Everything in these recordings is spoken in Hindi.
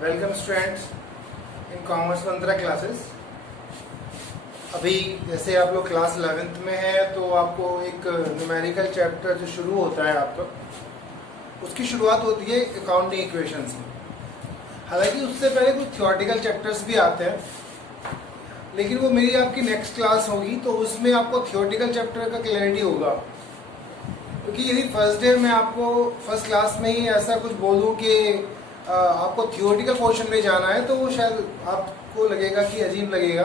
Welcome students in commerce Mantra classes. अभी जैसे आप लोग क्लास 11th में है तो आपको एक न्यूमेरिकल चैप्टर जो शुरू होता है आपका, उसकी शुरुआत होती है अकाउंटिंग इक्वेशन से। हालांकि उससे पहले कुछ थियोरेटिकल चैप्टर्स भी आते हैं, लेकिन वो मेरी आपकी नेक्स्ट क्लास होगी तो उसमें आपको थियोरेटिकल चैप्टर का क्लैरिटी होगा। क्योंकि यदि फर्स्ट डे में आपको फर्स्ट क्लास में ही ऐसा कुछ बोलूँ कि आपको थियोरेटिकल पोर्शन में जाना है तो वो शायद आपको लगेगा कि अजीब लगेगा।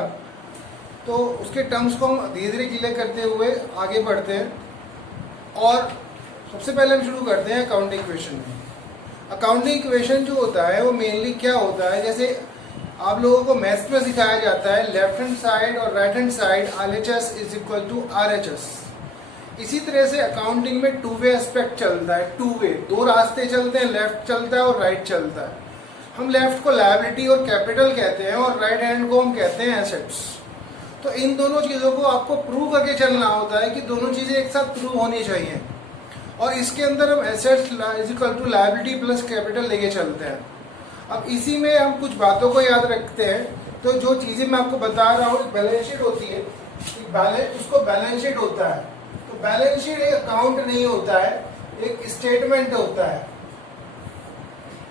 तो उसके टर्म्स को हम धीरे धीरे क्लियर करते हुए आगे बढ़ते हैं और सबसे पहले हम शुरू करते हैं अकाउंटिंग इक्वेशन में। अकाउंटिंग इक्वेशन जो होता है वो मेनली क्या होता है, जैसे आप लोगों को मैथ्स में सिखाया जाता है लेफ्ट हैंड साइड और right hand side LHS is equal to RHS। इसी तरह से अकाउंटिंग में टू वे एस्पेक्ट चलता है। टू वे, दो रास्ते चलते हैं, लेफ्ट चलता है और राइट चलता है। हम लेफ्ट को लायबिलिटी और कैपिटल कहते हैं और राइट हैंड को हम कहते हैं एसेट्स। तो इन दोनों चीज़ों को आपको प्रूव करके चलना होता है कि दोनों चीज़ें एक साथ प्रूव होनी चाहिए, और इसके अंदर हम assets is equal to liability plus capital लेके चलते हैं। अब इसी में हम कुछ बातों को याद रखते हैं। तो जो चीज़ें मैं आपको बता रहा हूँ, बैलेंस शीट होती है, उसको बैलेंस शीट होता है। तो बैलेंस शीट एक अकाउंट नहीं होता है, एक स्टेटमेंट होता है।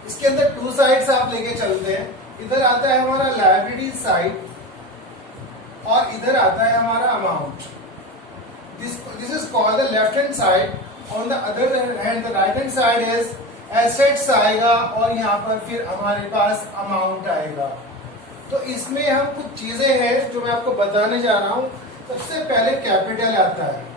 इसके अंदर टू साइड्स आप लेके चलते हैं। इधर आता है हमारा लायबिलिटी साइड और इधर आता है हमारा amount. This is called the left hand side. On the other hand the right hand side is assets आएगा और यहाँ पर फिर हमारे पास अमाउंट आएगा। तो इसमें हम कुछ चीजें हैं जो मैं आपको बताने जा रहा हूँ। सबसे पहले कैपिटल आता है,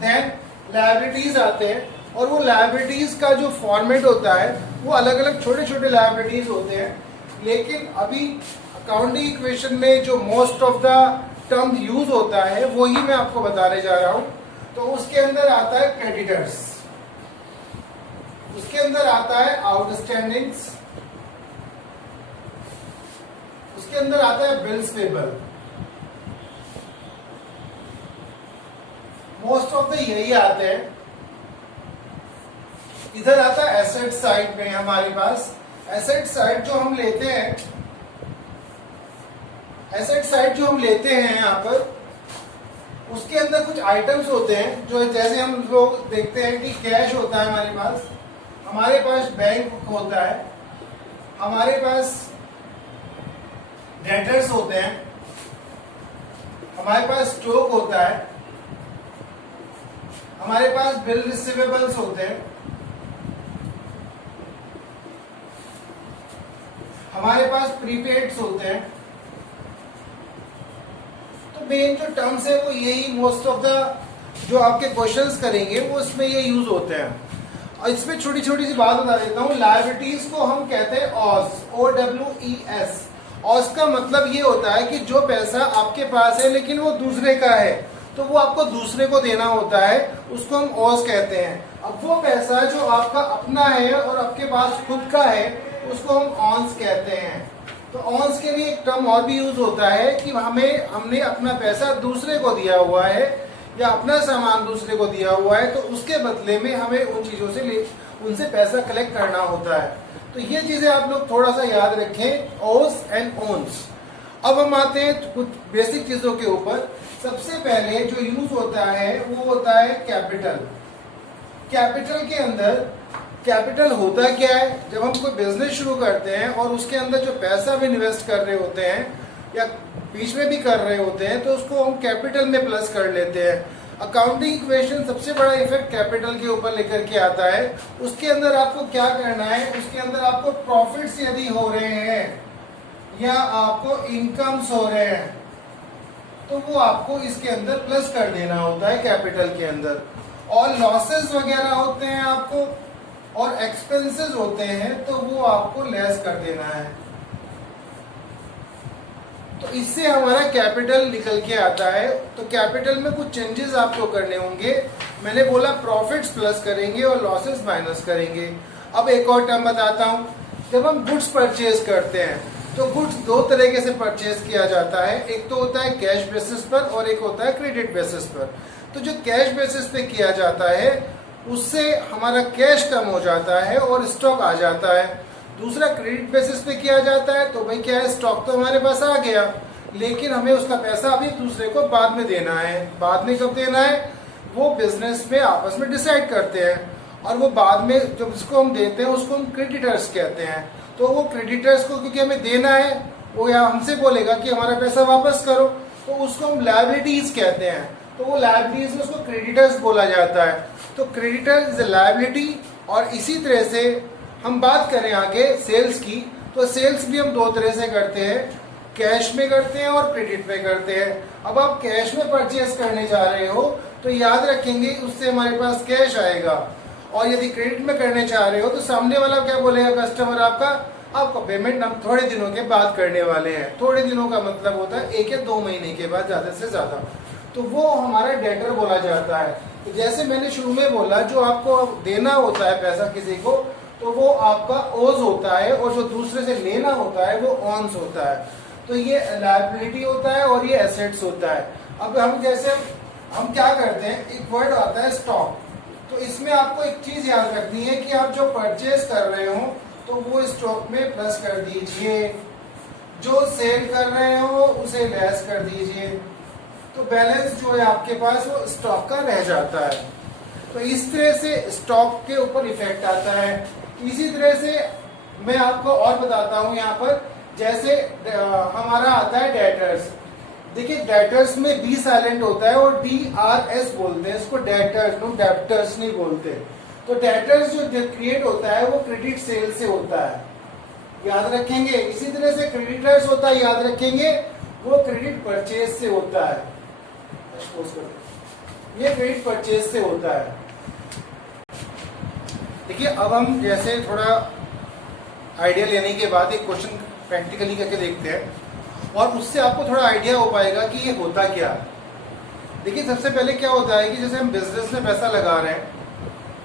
देन लायबिलिटीज आते हैं, और वो लायबिलिटीज का जो फॉर्मेट होता है वो अलग अलग छोटे छोटे लायबिलिटीज होते हैं। लेकिन अभी अकाउंटिंग इक्वेशन में जो most of the term use होता है वो ही मैं आपको बताने जा रहा हूं। तो उसके अंदर आता है क्रेडिटर्स, उसके अंदर आता है आउटस्टैंडिंग्स, उसके अंदर आता है bills payable. Most of the यही आते हैं। इधर आता है एसेट साइड में हमारे पास। एसेट साइड जो हम लेते हैं, एसेट साइड जो हम लेते हैं यहाँ पर, उसके अंदर कुछ आइटम्स होते हैं जो जैसे हम लोग देखते हैं कि कैश होता है हमारे पास बैंक होता है, हमारे पास डेटर्स होते हैं, हमारे पास स्टॉक होता है, हमारे पास बिल रिसीवेबल्स होते हैं, हमारे पास प्रीपेड्स होते हैं। तो मेन जो टर्म्स है वो यही मोस्ट ऑफ द जो आपके क्वेश्चंस करेंगे वो इसमें ये यूज होते हैं। और इसमें छोटी छोटी सी बात बता देता हूँ। लायबिलिटीज को हम कहते हैं ऑस, OWES। ऑस का मतलब ये होता है कि जो पैसा आपके पास है लेकिन वो दूसरे का है, तो वो आपको दूसरे को देना होता है, उसको हम ऑस कहते हैं। अब वो पैसा जो आपका अपना है और आपके पास खुद का है उसको हम ऑन्स कहते हैं। तो ऑन्स के लिए एक टर्म और भी यूज होता है कि हमने अपना पैसा दूसरे को दिया हुआ है या अपना सामान दूसरे को दिया हुआ है, तो उसके बदले में हमें उन चीजों से उनसे पैसा कलेक्ट करना होता है। तो ये चीजें आप लोग थोड़ा सा याद रखें, ऑस एंड ओन्स। अब हम आते हैं कुछ बेसिक चीजों के ऊपर। सबसे पहले जो यूज होता है वो होता है कैपिटल। कैपिटल के अंदर कैपिटल होता क्या है? जब हम कोई बिजनेस शुरू करते हैं और उसके अंदर जो पैसा भी इन्वेस्ट कर रहे होते हैं या बीच में भी कर रहे होते हैं तो उसको हम कैपिटल में प्लस कर लेते हैं। अकाउंटिंग इक्वेशन सबसे बड़ा इफेक्ट कैपिटल के ऊपर लेकर के आता है। उसके अंदर आपको क्या करना है, उसके अंदर आपको प्रॉफिट्स यदि हो रहे हैं या आपको इनकम्स हो रहे हैं तो वो आपको इसके अंदर प्लस कर देना होता है कैपिटल के अंदर। और लॉसेस वगैरह होते हैं आपको और एक्सपेंसेस होते हैं तो वो आपको लेस कर देना है। तो इससे हमारा कैपिटल निकल के आता है। तो कैपिटल में कुछ चेंजेस आपको करने होंगे। मैंने बोला प्रॉफिट्स प्लस करेंगे और लॉसेस माइनस करेंगे। अब एक और टर्म बताता हूं। जब हम गुड्स परचेज करते हैं तो गुड्स दो तरीके से परचेज किया जाता है। एक तो होता है कैश बेसिस पर और एक होता है क्रेडिट बेसिस पर। तो जो कैश बेसिस पे किया जाता है उससे हमारा कैश कम हो जाता है और स्टॉक आ जाता है। दूसरा क्रेडिट बेसिस पे किया जाता है, तो भाई क्या है, स्टॉक तो हमारे पास आ गया, लेकिन हमें उसका पैसा अभी दूसरे को बाद में देना है। बाद में कब देना है, वो बिजनेस में आपस में डिसाइड करते हैं, और वो बाद में जब उसको हम देते हैं उसको हम क्रेडिटर्स कहते हैं। तो वो क्रेडिटर्स को क्योंकि हमें देना है, वो या हमसे बोलेगा कि हमारा पैसा वापस करो, तो उसको हम लायबिलिटीज कहते हैं। तो वो लायबिलिटीज में उसको क्रेडिटर्स बोला जाता है। तो क्रेडिटर इज ए लायबिलिटी। और इसी तरह से हम बात करें आगे सेल्स की, तो सेल्स भी हम दो तरह से करते हैं, कैश में करते हैं और क्रेडिट पे करते हैं। अब आप कैश में परचेज करने जा रहे हो तो याद रखेंगे उससे हमारे पास कैश आएगा, और यदि क्रेडिट में करने चाह रहे हो तो सामने वाला क्या बोलेगा, कस्टमर आपका पेमेंट हम थोड़े दिनों के बाद करने वाले हैं। थोड़े दिनों का मतलब होता है 1 या 2 महीने के बाद, ज्यादा से ज्यादा। तो वो हमारा डेटर बोला जाता है। तो जैसे मैंने शुरू में बोला, जो आपको देना होता है पैसा किसी को, तो वो आपका ओज होता है, और जो दूसरे से लेना होता है वो ऑन्स होता है। तो ये लायबिलिटी होता है और ये एसेट्स होता है। अब हम जैसे हम क्या करते हैं, एक वर्ड आता है स्टॉक। तो इसमें आपको एक चीज याद रखनी है कि आप जो परचेज कर रहे हो तो वो स्टॉक में प्लस कर दीजिए, जो सेल कर रहे हो उसे लेस कर दीजिए, तो बैलेंस जो है आपके पास वो स्टॉक का रह जाता है। तो इस तरह से स्टॉक के ऊपर इफेक्ट आता है। इसी तरह से मैं आपको और बताता हूं यहाँ पर, जैसे हमारा आता है डेटर्स। देखिए डेटर्स में बी साइलेंट होता है और DRS बोलते हैं इसको, डेटर्स, लोग डेप्टर्स नहीं बोलते। तो डेटर्स जो क्रिएट होता है वो क्रेडिट सेल से होता है, याद रखेंगे। इसी तरह से क्रेडिटर्स होता है, याद रखेंगे, वो क्रेडिट परचेज से होता है, ये क्रेडिट परचेज से होता है। देखिए अब हम जैसे थोड़ा आइडिया लेने के बाद एक क्वेश्चन प्रैक्टिकली करके देखते हैं, और उससे आपको थोड़ा आइडिया हो पाएगा कि ये होता क्या। देखिए सबसे पहले क्या होता है कि जैसे हम बिजनेस में पैसा लगा रहे हैं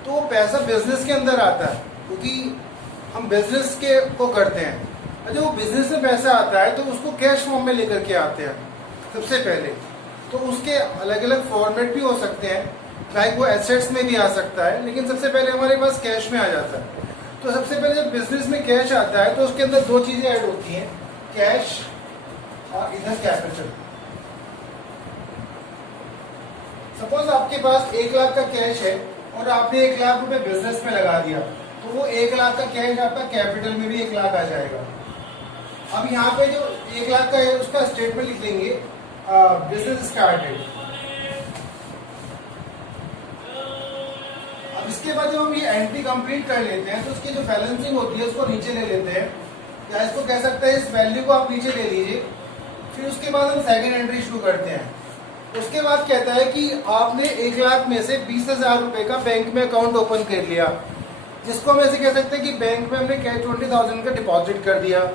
तो वो पैसा बिजनेस के अंदर आता है, क्योंकि हम बिजनेस के को करते हैं। जब वो बिजनेस में पैसा आता है तो उसको कैश फॉर्म में लेकर के आते हैं सबसे पहले। तो उसके अलग अलग फॉर्मेट भी हो सकते हैं, लाइक वो एसेट्स में भी आ सकता है, लेकिन सबसे पहले हमारे पास कैश में आ जाता है। तो सबसे पहले जब बिजनेस में कैश आता है तो उसके अंदर 2 चीजें ऐड होती हैं, कैश और इधर कैपिटल। सपोज आपके पास 1 लाख का कैश है और आपने 1 लाख रुपए बिजनेस में लगा दिया, तो वो 1 लाख का कैश आपका कैपिटल में भी 1 लाख आ जाएगा। अब यहाँ पे जो 1 लाख का है उसका स्टेटमेंट लिख देंगे, बिजनेस स्टार्टेड। अब इसके बाद जब हम ये एंट्री कंप्लीट कर लेते हैं तो उसकी जो बैलेंसिंग होती है उसको नीचे ले लेते हैं, या इसको कह सकते हैं इस वैल्यू को आप नीचे ले लीजिए। फिर उसके बाद हम सेकंड एंट्री शुरू करते हैं। उसके बाद कहता है कि आपने 1 लाख में से 20,000 रुपए का बैंक में अकाउंट ओपन कर लिया, जिसको हम ऐसे कह सकते हैं कि बैंक में हमने 20,000 का डिपॉजिट कर दिया।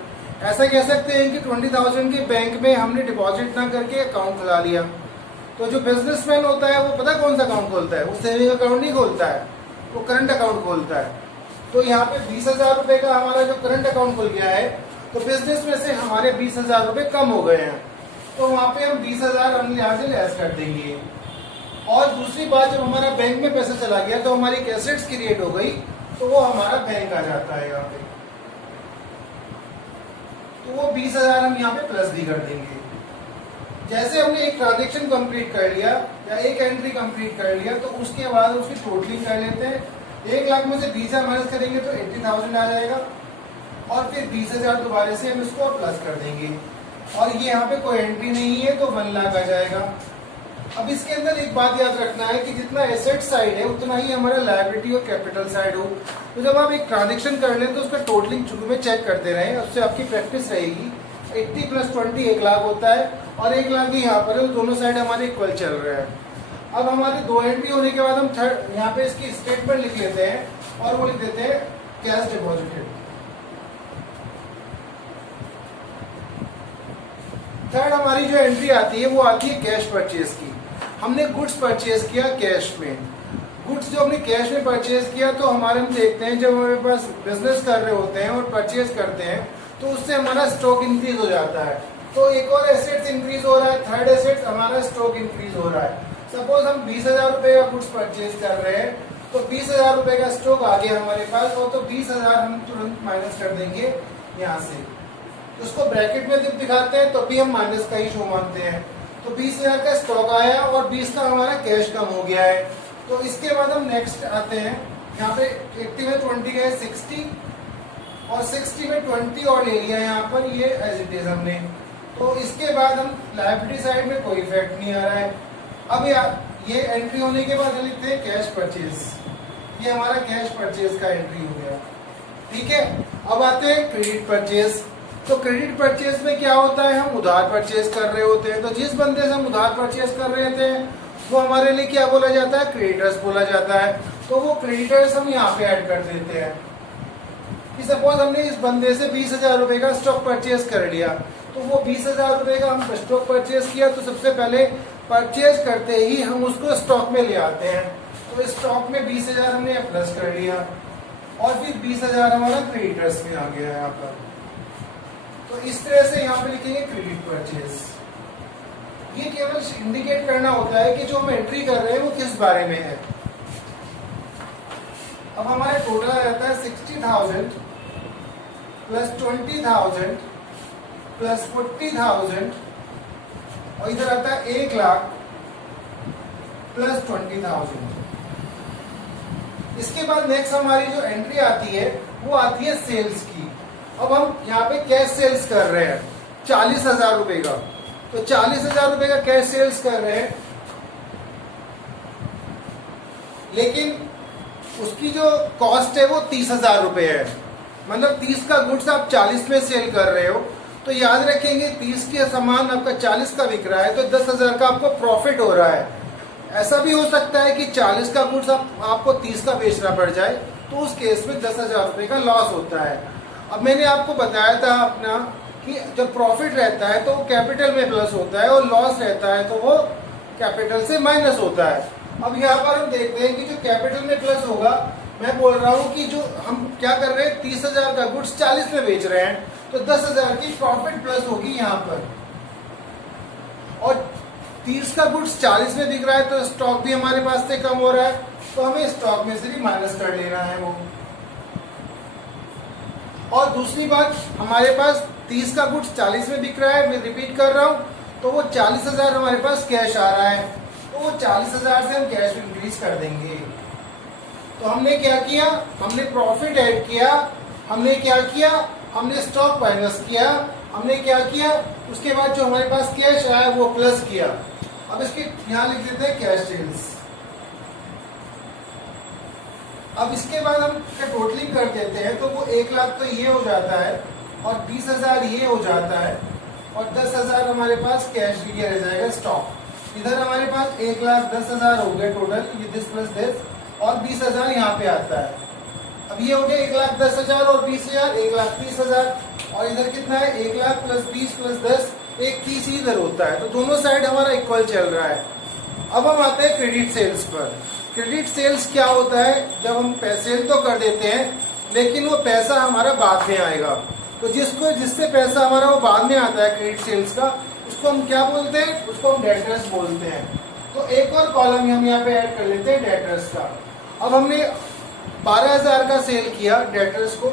ऐसा कह सकते हैं कि 20,000 के बैंक में हमने डिपॉजिट ना करके अकाउंट खुला लिया। तो जो बिजनेसमैन होता है वो पता कौन सा अकाउंट खोलता है, वो सेविंग अकाउंट नहीं खोलता है, वो करंट अकाउंट खोलता है। तो यहाँ पे 20,000 रुपए का हमारा जो करंट अकाउंट खुल गया है, तो बिजनेस में से हमारे 20,000 रुपए कम हो गए हैं, तो वहां पे हम 20,000 हम यहाँ से लेस कर देंगे। और दूसरी बात, जब हमारा बैंक में पैसा चला गया तो हमारी एसेट्स क्रिएट हो गई, तो वो हमारा बैंक आ जाता है यहाँ पे। तो वो 20,000 हम यहाँ पे प्लस भी कर देंगे। जैसे हमने एक ट्रांजेक्शन कंप्लीट कर लिया या एक एंट्री कंप्लीट कर लिया, तो उसके बाद उसकी टोटलिंग कर लेते हैं। 1 लाख में से 20,000 माइनस करेंगे तो 80,000 आ जाएगा, और फिर 20,000 दोबारा से हम इसको प्लस कर देंगे, और ये यहाँ पे कोई एंट्री नहीं है तो 1 लाख आ जाएगा। अब इसके अंदर एक बात याद रखना है कि जितना एसेट साइड है उतना ही हमारा लायबिलिटी और कैपिटल साइड हो। तो जब आप एक ट्रांजेक्शन कर लें तो उसका टोटलिंग शुरू में चेक करते रहें, उससे आपकी प्रैक्टिस रहेगी। 80 + 20 1 लाख होता है, और 1 लाख ही यहाँ पर है, दोनों साइड हमारे इक्वल चल रहे हैं। अब हमारी 2 एंट्री होने के बाद हम थर्ड यहाँ पे इसकी स्टेटमेंट लिख लेते हैं, और वो लिख देते हैं कैश डिपॉजिटेड। थर्ड हमारी जो एंट्री आती है वो आती है कैश परचेज की। हमने गुड्स परचेज किया कैश में। गुड्स जो हमने कैश में परचेज किया, तो हमारे हम देखते हैं जब हमारे पास बिजनेस कर रहे होते हैं और परचेज करते हैं तो उससे हमारा स्टॉक इंक्रीज हो जाता है। तो एक और एसेट्स इंक्रीज हो रहा है, थर्ड एसेट्स हमारा स्टॉक इंक्रीज हो रहा है। सपोज हम 20,000 रुपए का गुड्स परचेज कर रहे हैं, तो 20,000 रुपए का स्टॉक आ गया हमारे पास, और तो 20,000 हम तुरंत माइनस कर देंगे यहाँ से। उसको ब्रैकेट में जब दिखाते हैं तो भी हम माइनस का ही शो मानते हैं। तो 20,000 का स्टॉक आया और 20 का हमारा कैश कम हो गया है। तो इसके बाद हम नेक्स्ट आते हैं, यहाँ पे 80 में 20 गए 60, और 60 में 20 और ले लिया यहाँ पर, ये एज इट इज हमने। तो इसके बाद हम लायबिलिटी साइड में कोई इफेक्ट नहीं आ रहा है। अब ये एंट्री होने के बाद लिखते हैं कैश परचेज, ये हमारा कैश परचेज का एंट्री हो गया। ठीक है, अब आते हैं क्रेडिट परचेज। तो क्रेडिट परचेज में क्या होता है, हम उधार परचेज कर रहे होते हैं। तो जिस बंदे से हम उधार परचेज कर रहे थे वो हमारे लिए क्या बोला जाता है, क्रेडिटर्स बोला जाता है। तो वो क्रेडिटर्स हम यहाँ पे ऐड कर देते हैं कि सपोज हमने इस बंदे से 20,000 रुपए का स्टॉक परचेज कर लिया, तो वो 20,000 रुपए का हम स्टॉक परचेज किया, तो सबसे पहले परचेज करते ही हम उसको स्टॉक में ले आते हैं। तो स्टॉक में 20,000 हमने प्लस कर लिया, और फिर 20,000 हमारा क्रेडिटर्स में आ गया यहाँ पर। तो इस तरह से यहाँ पे लिखेंगे क्रेडिट परचेज। ये केवल इंडिकेट करना होता है कि जो हम एंट्री कर रहे हैं वो किस बारे में है। अब हमारे टोटल आ जाता है 60,000 प्लस 20,000 प्लस 40,000, और इधर आता है 1,00,000 प्लस 20,000। इसके बाद नेक्स्ट हमारी जो एंट्री आती है वो आती है सेल्स की। अब हम यहाँ पे कैश सेल्स कर रहे हैं 40,000 रुपए का, तो 40,000 रुपए का कैश सेल्स कर रहे हैं, लेकिन उसकी जो कॉस्ट है वो 30,000 रुपए है। मतलब 30 का गुड्स आप 40 में सेल कर रहे हो, तो याद रखेंगे 30 के सामान आपका 40 का बिक रहा है, तो 10,000 का आपको प्रॉफिट हो रहा है। ऐसा भी हो सकता है कि 40 का गुड्स आपको 30 का बेचना पड़ जाए, तो उस केस में 10,000 रुपए का लॉस होता है। अब मैंने आपको बताया था अपना कि जब प्रॉफिट रहता है तो वो कैपिटल में प्लस होता है, और लॉस रहता है तो वो कैपिटल से माइनस होता है। अब यहाँ पर हम देखते हैं कि जो कैपिटल में प्लस होगा, मैं बोल रहा हूँ कि जो हम क्या कर रहे हैं 30,000 का गुड्स 40 में बेच रहे हैं, तो 10,000 की प्रॉफिट प्लस होगी यहाँ पर, और 30 का गुड्स 40 में बिक रहा है, तो स्टॉक भी हमारे पास से कम हो रहा है, तो हमें स्टॉक में से भी माइनस कर लेना है वो। और दूसरी बात, हमारे पास 30 का गुड्स 40 में बिक रहा है, मैं रिपीट कर रहा हूँ, तो वो 40,000 हमारे पास कैश आ रहा है, तो वो 40,000 से हम कैश इंक्रीज कर देंगे। तो हमने क्या किया, हमने प्रॉफिट ऐड किया, हमने क्या किया, हमने स्टॉक माइनस किया, हमने क्या किया, उसके बाद जो हमारे पास कैश आया वो प्लस किया। अब इसके यहाँ लिख देते हैं कैश सेल्स। अब इसके बाद हम टोटलिंग कर देते हैं, तो वो 1,00,000 तो ये हो जाता है, और 20,000 ये हो जाता है, और 10,000 हमारे पास कैश ये रह जाएगा स्टॉक। इधर हमारे पास 1,10,000 हो गए टोटल, ये दिस प्लस दिस, और 20,000 यहाँ पे आता है। अब ये हो गया 1,10,000 और 20,000, 1,30,000, और इधर कितना है 1,00,000 प्लस 20 प्लस 10, 1,30 इधर होता है। तो दोनों साइड हमारा इक्वल चल रहा है। अब हम आते हैं क्रेडिट सेल्स पर। क्रेडिट सेल्स क्या होता है, जब हम सेल तो कर देते हैं लेकिन वो पैसा हमारा बाद में आएगा। तो जिससे पैसा हमारा वो बाद में आता है क्रेडिट सेल्स का, उसको हम क्या बोलते हैं, उसको हम डेटर्स बोलते हैं। तो एक और कॉलम हम यहाँ पे ऐड कर लेते हैं डेटर्स का। अब हमने 12,000 का सेल किया डेटर्स को,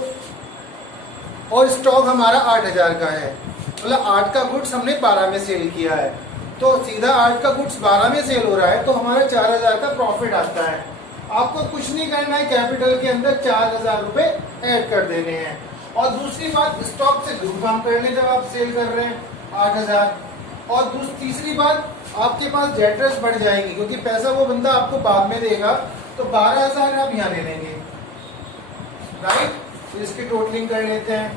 और स्टॉक हमारा 8,000 का है, मतलब 8 का गुड्स हमने 12 में सेल किया है, तो सीधा 8 का गुड्स 12 में सेल हो रहा है, तो हमारा 4,000 का प्रॉफिट आता है। आपको कुछ नहीं करना है, कैपिटल के अंदर 4,000 रुपए ऐड कर देने हैं। और दूसरी बात, स्टॉक से ग्रुप हम कर लें जब आप सेल कर रहे हैं 8,000। और तीसरी बात, आपके पास डेटर्स बढ़ जाएंगी, क्योंकि पैसा वो बंदा आपको बाद में देगा, तो 12,000 आप यहाँ ले लेंगे, राइट। तो इसकी टोटलिंग कर लेते हैं।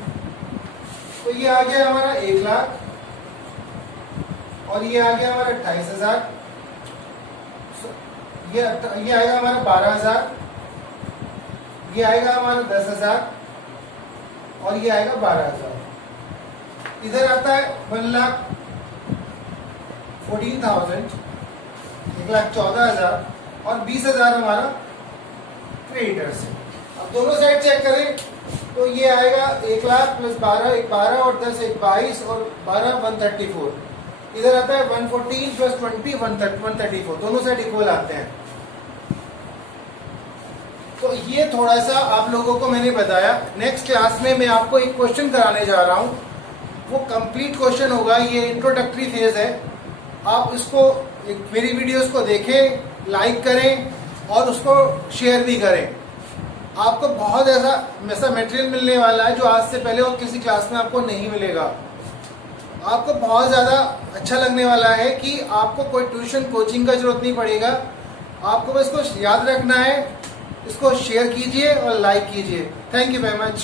तो ये आ गया हमारा 1,00,000, और ये आ गया हमारा 28,000, ये आएगा हमारा 12,000, ये आएगा हमारा 10,000, और ये आएगा 12,000। इधर आता है 1,14,000, 1,14,000, और 20,000 हमारा क्रेडिटर्स है। अब दोनों साइड चेक करें, तो ये आएगा 1,00,000 प्लस 12, 1 12 और 10 1 22 और 12 134। इधर आता है 114 प्लस 20 134, दोनों साइड इक्वल आते हैं। तो ये थोड़ा सा आप लोगों को मैंने बताया। नेक्स्ट क्लास में मैं आपको एक क्वेश्चन कराने जा रहा हूँ, वो कंप्लीट क्वेश्चन होगा। ये इंट्रोडक्टरी फेज है। आप इसको मेरी वीडियोस को देखें, लाइक करें और उसको शेयर भी करें। आपको बहुत ऐसा मटेरियल मिलने वाला है जो आज से पहले और किसी क्लास में आपको नहीं मिलेगा। आपको बहुत ज़्यादा अच्छा लगने वाला है कि आपको कोई ट्यूशन कोचिंग का जरूरत नहीं पड़ेगा। आपको बस इसको याद रखना है, इसको शेयर कीजिए और लाइक कीजिए। Thank you very much.